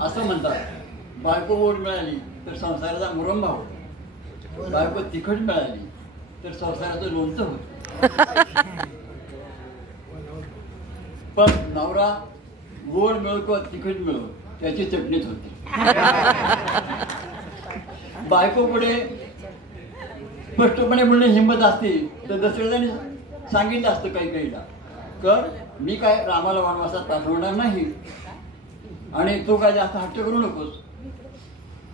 असं म्हणतात, बायको गोड मिळाली तर संसाराचा मुरंबा होतो, बायको तिखट मिळाली तर संसाराचं लोणचं होतं. पण नवरा गोड मिळो किंवा तिखट मिळो त्याची चटणीच होती. बायको पुढे स्पष्टपणे म्हणणे हिंमत असते तर दशरथाने सांगितलं असतं काही काहीला, कर मी काय रामाला वनवासात पाठवणार नाही आणि तू काय जास्त हट्ट करू नकोस,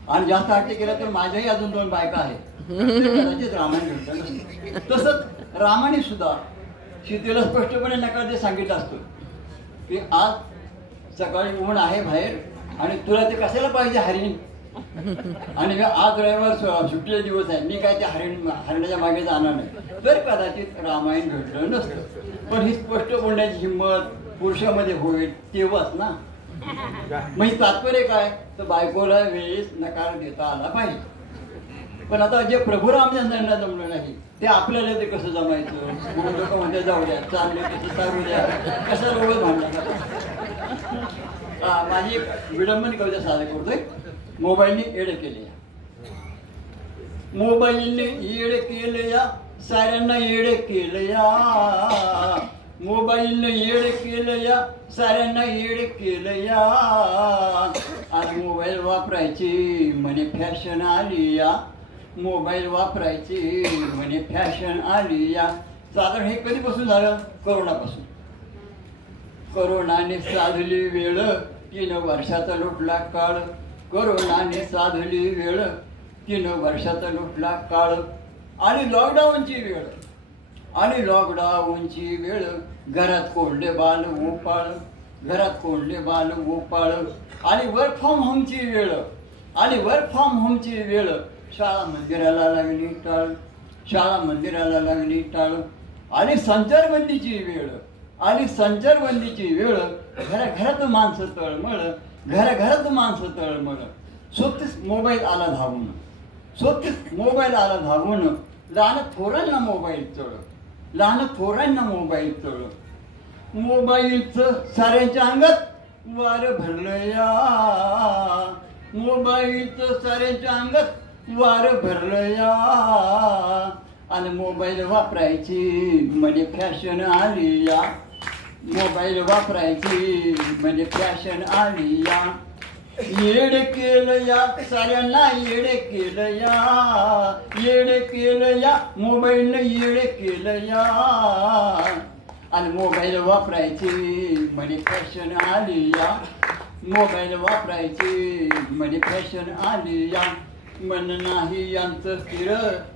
आणि जास्त हट्ट केला तर माझ्याही अजून 2 बायका आहेत. कदाचित रामाने घडलं नसतं. तसंच रामाने सुद्धा सीतेला स्पष्टपणे नकार ते सांगितलं असतं की आज सकाळी ऊन आहे बाहेर आणि तुला ते कशाला पाहिजे हरिण, आणि आज रविवार सुट्टीचा दिवस आहे, मी काय त्या हरिणाच्या मागे जाणार नाही, तर कदाचित रामायण घडलं नसतं. पण ही स्पष्ट बोलण्याची हिंमत पुरुषामध्ये होईल तेव्हाच ना. मग तात्पर्य काय तर बायकोला वेळेस नकार देता आला पाहिजे. पण आता जे प्रभू रामचंद्रांना जमलं नाही ते आपल्याला ते कसं जमायचं. लोक म्हणते जाऊ द्या, चालले कसं चालू द्या, कसं रोज भांडणार. माझी एक विडंबनी कविता सादर करतोय. मोबाईलने येडे केले, मोबाईलने येडे केले या, साऱ्यांना येडे केलं या, मोबाईलने येडे केलं या, साऱ्यांना येडे केलं या, आणि मोबाईल वापरायची म्हणे फॅशन आली या, मोबाईल वापरायची म्हणे फॅशन आली या. साधारण हे कधीपासून झालं? करोनापासून. करोनाने साधली वेळ 3 वर्षाचा लुटला काळ, करोनाने साधली वेळ 3 वर्षाचा लुटला काळ, आणि लॉकडाऊनची वेळ, आणि लॉकडाऊनची वेळ, घरात कोंडले बाल गोपाळ, घरात कोंडले बाल गोपाळ, आणि वर्क फ्रॉम होमची वेळ, आणि वर्क फ्रॉम होमची वेळ, शाळा मंदिराला लागली टाळ, शाळा मंदिराला लागली टाळ, आणि संचारबंदीची वेळ, आणि संचारबंदीची वेळ, घराघरात माणसं तळमळ, घराघरात माणसं तळमळ, सोबतीच मोबाईल आला धावून, सोबतीच मोबाईल आला धावून, लहान थोरांना मोबाईल चळ, लहान थोरांना मोबाईल चळ, मोबाईलचं साऱ्यांच्या अंगात वार भरलं या, मोबाईलचं साऱ्यांच्या अंगात वार भरलं या, आणि मोबाईल वापरायची म्हणजे फॅशन आली या, मोबाईल वापरायची म्हणजे फॅशन आली या, येडे केलं या, साऱ्यांना येडे केलं या, येडे केलं या, मोबाईलनं येडे केलं या, आणि मोबाईल वापरायची म्हणजे फॅशन आली या, मोबाईल वापरायची म्हणजे फॅशन आली या, मन नाही यांचं स्थिर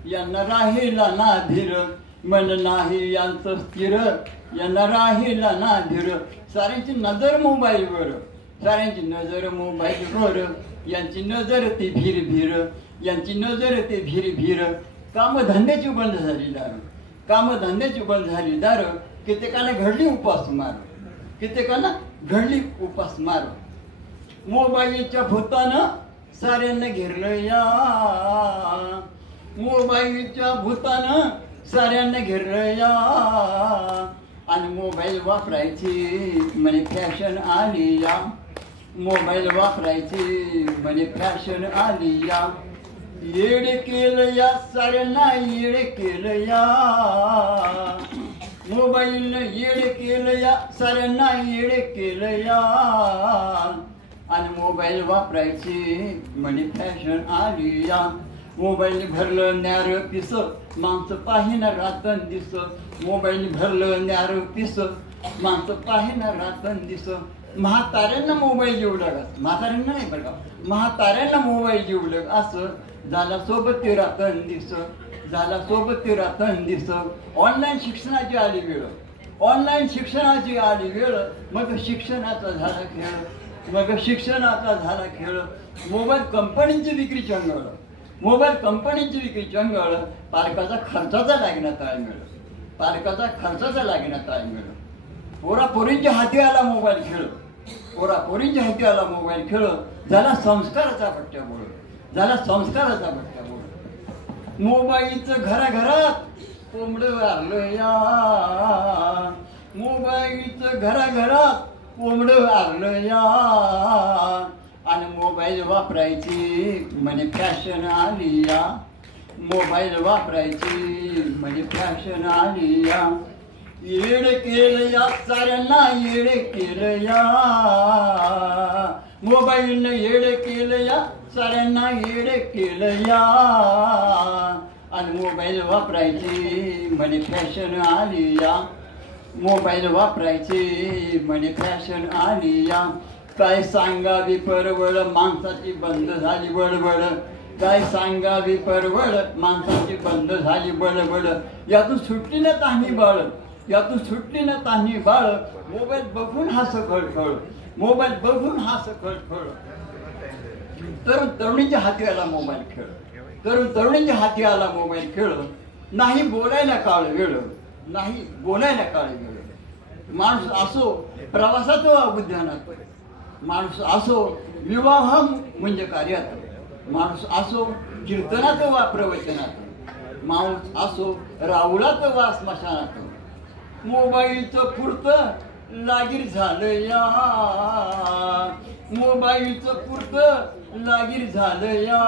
यांना राहिला ना धीर, मन नाही यांचं स्थिर यांना राहिला ना धीर, साऱ्यांची नजर मोबाईलवर, साऱ्यांची नजर मोबाईलवर, यांची नजर ती भीर भीर, यांची नजर ते भीर भीर, कामधंद्याची बंद झाली दार, कामधंद्याची बंद झाली दार, कित्येकाला घडली उपासमार, कित्येकाला घडली उपासमार, मोबाईलच्या भूतानं साऱ्यांना घेरलं या, मोबाईलच्या भूतानं साऱ्यांना घेरलं या, आणि मोबाईल वापरायची म्हणे फॅशन आली या, मोबाईल वापरायची म्हणे फॅशन आली या, येडे केलं या, साऱ्यांना येडे केलं या, मोबाईलनं येडे केलं या, साऱ्यांना येडे केलं या, आणि मोबाईल वापरायची म्हणे फॅशन आली या, मोबाईल भरलं न्यार पिस, माणसं पाहिना रातन दिस, मोबाईल भरलं न्यार पिस, माणसं पाहिना रातन दिस, म्हाताऱ्यांना मोबाईल जेवलं, म्हाताऱ्यांना नाही बरं का, म्हाताऱ्यांना मोबाईल जेवलं, असं झाला सोबत ते रातन दिस, झाला सोबत ते रातन दिस, ऑनलाईन शिक्षणाची आली वेळ, ऑनलाईन शिक्षणाची आली वेळ, मग शिक्षणाचा झाला खेळ, मग शिक्षणाचा झाला खेळ, मोबाईल कंपनीची विक्री चंगळ, मोबाईल कंपनीची विक्री चंगळ, पालकाचा खर्चाचा लागण्यात ताळमेळ, पालकाचा खर्चाचा लागण्यात ताळमेळ, पोरापोरींच्या हाती आला मोबाईल खेळ, पोरापोरींच्या हाती आला मोबाईल खेळ, झाला संस्काराचा पट्ट्याबोळ, झाला संस्काराचा पट्ट्याबोळ, मोबाईलचं घराघरात कोंबडं आलं या, मोबाईलचं घराघरात कोंबडं आलं या, आणि मोबाईल वापरायची म्हणे फॅशन आली या, मोबाईल वापरायची म्हणजे फॅशन आली या. येड केलं या साऱ्यांना, येड केलं या मोबाईलनं, येड केलं या साऱ्यांना, येड केलं या. आणि मोबाईल वापरायची म्हणे फॅशन आली या, मोबाईल वापरायची म्हणे फॅशन आली या. काय सांगावी परवड माणसाची बंद झाली बडबड, काय सांगावी परवड माणसाची बंद झाली बडबड. यातून सुटली ना तान्ही बाळ, यातून सुटली ना तान्ही बाळ. मोबाईल बघून हास खळखळ, मोबाईल बघून हास खळखळ. तरुण तरुणीच्या हाती आला मोबाईल खेळ, तरुण तरुणीच्या हाती आला मोबाईल खेळ. नाही बोलायला काळ वेळ, नाही बोलायला काळ वेळ. माणूस असो प्रवासात वा उद्यानात, माणूस असो विवाह म्हणजे कार्यात, माणूस असो कीर्तनात वा प्रवचनात, माणूस असो राहुलात वा स्मशानात. मोबाईलचं पुरतं लागीर झालं या, मोबाईलचं पुरतं लागीर झालं या.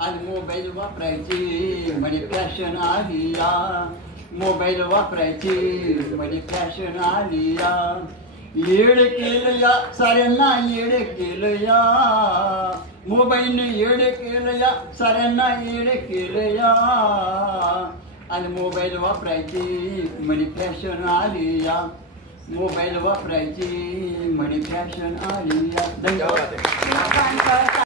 आणि मोबाईल वापरायची म्हणजे फॅशन आली या, मोबाईल वापरायची म्हणजे फॅशन आली या. येड केलं या साऱ्यांना, येड केलं या मोबाईलने, येड केलं या साऱ्यांना, येड केलं या. आणि मोबाईल वापरायची म्हणजे फॅशन आली या, मोबाईल वापरायची म्हणजे फॅशन आली या. धन्यवाद.